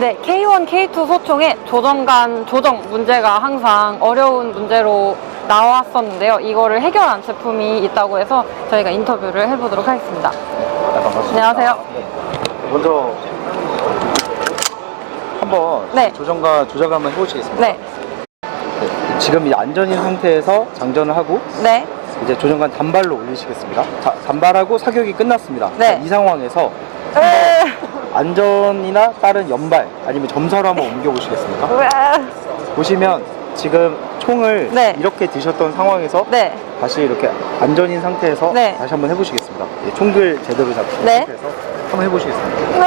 네, K1, K2 소총의 조정 문제가 항상 어려운 문제로 나왔었는데요. 이거를 해결한 제품이 있다고 해서 저희가 인터뷰를 해보도록 하겠습니다. 반갑습니다. 안녕하세요. 먼저 한번 네. 조정과 조작을 한번 해보시겠습니다. 네. 네, 지금 이 안전인 상태에서 장전을 하고 네. 이제 조정관 단발로 올리시겠습니다. 자, 단발하고 사격이 끝났습니다. 네. 자, 이 상황에서 안전이나 다른 연발 아니면 점사로 한번 옮겨보시겠습니까? 보시면 지금 총을 네. 이렇게 드셨던 상황에서 네. 다시 이렇게 안전인 상태에서 네. 다시 한번 해보시겠습니다. 예, 총들 제대로 잡으신 네. 상태에서 한번 해보시겠습니다.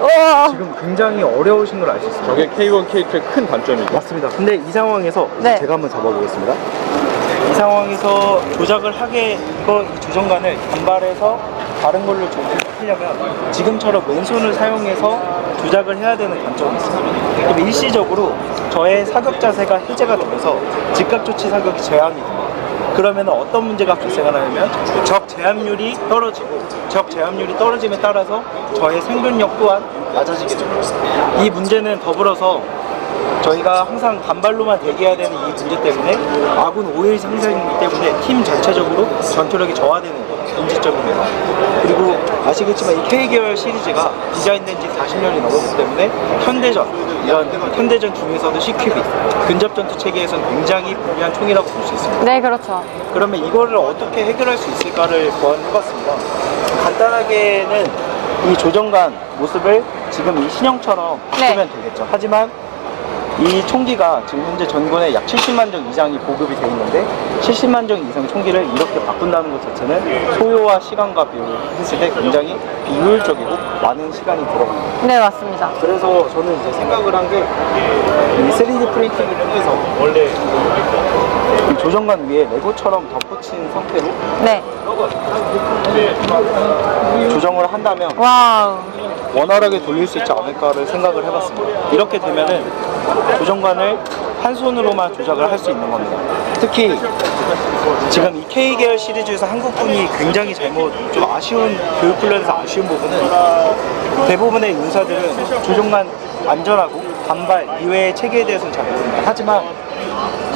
우와. 지금 굉장히 어려우신 걸 알 수 있습니다. 저게 K1, K2의 큰 단점이죠. 맞습니다. 근데 이 상황에서 네. 제가 한번 잡아보겠습니다. 이 상황에서 조작을 이 조정관을 단발해서 다른 걸로 조작하려면 지금처럼 왼손을 사용해서 조작을 해야 되는 단점이 있습니다. 그럼 일시적으로 저의 사격 자세가 해제가 되면서 즉각 조치 사격이 제한이 됩니다. 그러면 어떤 문제가 발생하냐면 적 제압률이 떨어짐에 따라서 저의 생존력 또한 낮아지게 됩니다. 이 문제는 더불어서 저희가 항상 단발로만 대기해야 되는 이 문제 때문에 아군 오일 상승 때문에 팀 전체적으로 전투력이 저하되는 문제점입니다. 그리고 아시겠지만 이 K계열 시리즈가 디자인된 지 40년이 넘었기 때문에 현대전 중에서도 CQB, 근접전투 체계에서는 굉장히 불리한 총이라고 볼 수 있습니다. 네, 그렇죠. 그러면 이거를 어떻게 해결할 수 있을까를 고안해봤습니다. 간단하게는 이 조정관 모습을 지금 이 신형처럼 바꾸면 되겠죠. 하지만 이 총기가 지금 현재 전군에 약 70만 정 이상이 보급이 되어 있는데 70만 정 이상 총기를 이렇게 바꾼다는 것 자체는 소요와 시간과 비율을 했을 때 굉장히 비효율적이고 많은 시간이 들어갑니다. 네, 맞습니다. 그래서 저는 이제 생각을 한 게 이 3D 프린팅을 통해서 원래 이 조정관 위에 레고처럼 덧붙인 상태로 네. 조정을 한다면 와우. 원활하게 돌릴 수 있지 않을까를 생각을 해봤습니다. 이렇게 되면은 조정관을 한 손으로만 조작을 할 수 있는 겁니다. 특히 지금 이 K계열 시리즈에서 한국군이 굉장히 좀 아쉬운 교육 훈련에서 아쉬운 부분은 대부분의 용사들은 조정관 안전하고 단발 이외의 체계에 대해서는 잘 모릅니다. 하지만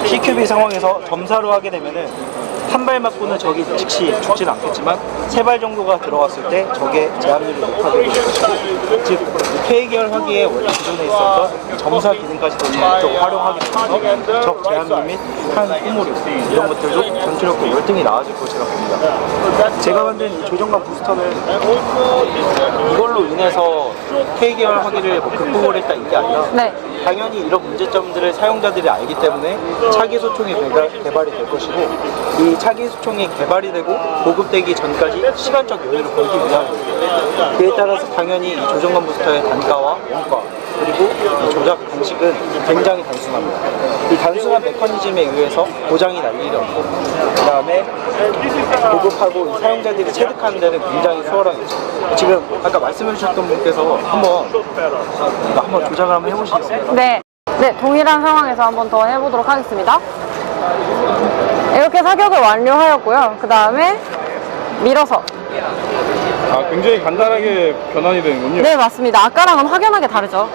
CQB 상황에서 점사로 하게 되면은 한 발 맞고는 적이 즉시 죽지는 않겠지만 세 발 정도가 들어갔을 때 적의 제압률이 높아지게 됩니다. 즉 K계열 화기에 원래 기존에 있었던 점사 기능까지도 적극적으로 활용하게 되면서 적 제압률 및 한 소모류 이런 것들도 전투력도 월등히 나아질 것이라 봅니다. 제가 만든 이 조정관 부스터는 이걸로 인해서 K계열 화기를 극복을 했다 이게 아니라 네. 당연히 이런 문제점들을 사용자들이 알기 때문에 차기 소총이 개발이 될 것이고 이 차기 소총이 개발이 되고 보급되기 전까지 시간적 여유를 벌기 위함입니다. 그에 따라서 당연히 이 조정관 부스터의 단가와 원가 그리고 이 조작 방식은 굉장히 단순합니다. 이 단순한 메커니즘에 의해서 고장이 날 일이 없고 그 다음에 보급하고 이 사용자들이 체득하는 데는 굉장히 수월하겠죠. 지금 아까 말씀해 주셨던 분께서 한번 조작을 한번 해보시겠습니다. 네. 네, 동일한 상황에서 한번 더 해보도록 하겠습니다. 이렇게 사격을 완료하였고요. 그 다음에 밀어서. 굉장히 간단하게 변환이 되는군요. 네, 맞습니다. 아까랑은 확연하게 다르죠.